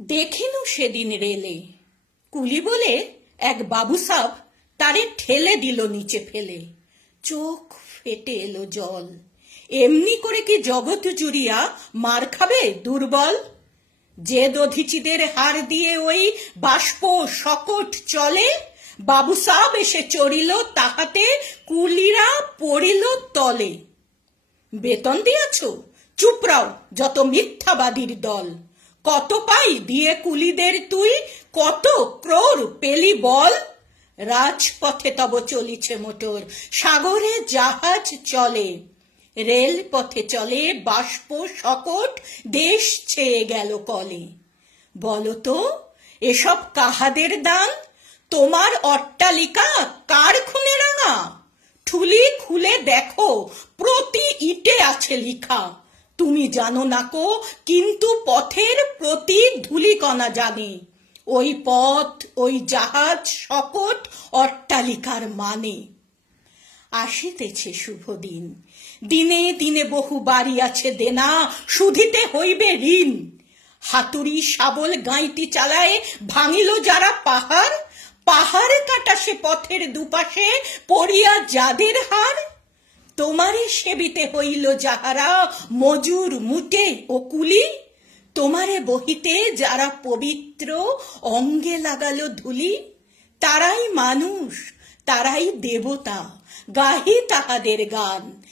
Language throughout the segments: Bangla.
দেখিনু সেদিন রেলে। কুলি বলে, এক বাবু সাব তারে ঠেলে দিল নিচে ফেলে। চোখ ফেটে এলো জল। এমনি করে কি জগৎ জুড়িয়া মার খাবে দুর্বল? যে দধিচিদের হার দিয়ে ওই বাষ্প শকট চলে, বাবু সাব এসে চড়িল তাহাতে, কুলিরা পড়িল তলে। বেতন দিয়াছ? চুপরাও যত মিথ্যাবাদীর দল। কত পাই দিয়ে কুলিদের তুই? কত ক্রোর পেলি বল? রাজপথে তব চলিছে মোটর, সাগরে জাহাজ চলে। রেল পথে চলে বাষ্প শকট দেশ ছেয়ে গেল কলে। বলতো, এসব কাহাদের দান? তোমার অট্টালিকা কার খুনে রাঙা? ঠুলি খুলে দেখো, প্রতি ইটে আছে লিখা। তুমি জানো না কো, কিন্তু পথের প্রতি ধুলিকণা জানে। ওই পথ, ওই জাহাজ সকট অট্টালিকার মানে। আসিতেছে শুভ দিন। দিনে দিনে বহু বাড়ি আছে দেনা শুধিতে হইবে ঋণ। হাতুড়ি শাবল গাঁইতি চালায় ভাঙিল যারা পাহাড় পাহাড় কাটা সে পথের দুপাশে পড়িয়া যাদের হার। তোমারে সেবিতে হইল যাহারা মজুর মুটে ও কুলি। তোমারে বহিতে যারা পবিত্র অঙ্গে লাগালো ধুলি, তারাই মানুষ, তারাই দেবতা, গাহি তাহাদের গান।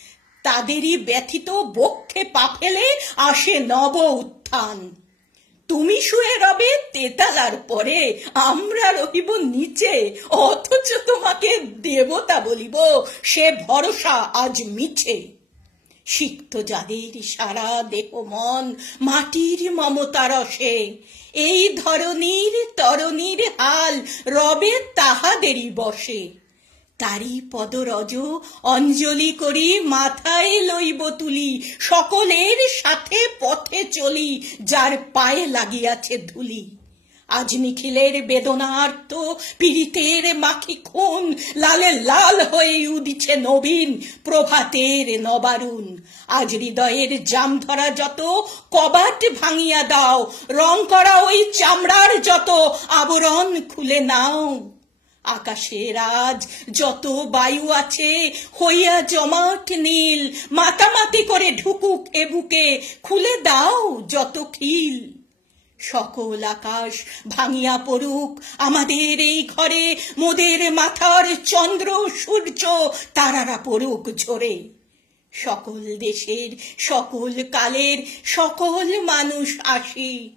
তাদেরই ব্যথিত বক্ষে পা ফেলে আসে নব উত্থান। তুমি শুয়ে রবে তেতালার পরে, আমরা রহিব নিচে, অথচ তোমাকে দেবতা বলিব, সে ভরসা আজ মিছে। সিক্ত যাদের সারা দেহ মন, মাটির মমতা রসে, এই ধরনীর তরণীর হাল রবে তাহাদেরই বসে। তারি পদরজ অঞ্জলি করি, মাথায় লইব তুলি, সকলের সাথে পথে চলি, যার পায়ে লাগিয়াছে ধুলি। আজ নিখিলের বেদনার্ত পীড়িতের মাখি খুন, লালে লাল হয়ে উদিছে নবীন, প্রভাতের নবারুণ। আজ হৃদয়ের জাম ধরা যত, কবাট ভাঙিয়া দাও, রং করা ওই চামড়ার যত, আবরণ খুলে নাও। আকাশের আজ যত বায়ু আছে হইয়া জমাট নীল, মাতামাতি করে ঢুকুক এ বুকে, খুলে দাও যত খিল। সকল আকাশ ভাঙিয়া পড়ুক, আমাদের এই ঘরে মোদের মাথার চন্দ্র, সূর্য, তারারা পড়ুক ঝরে। সকল দেশের, সকল কালের, সকল মানুষ আসি।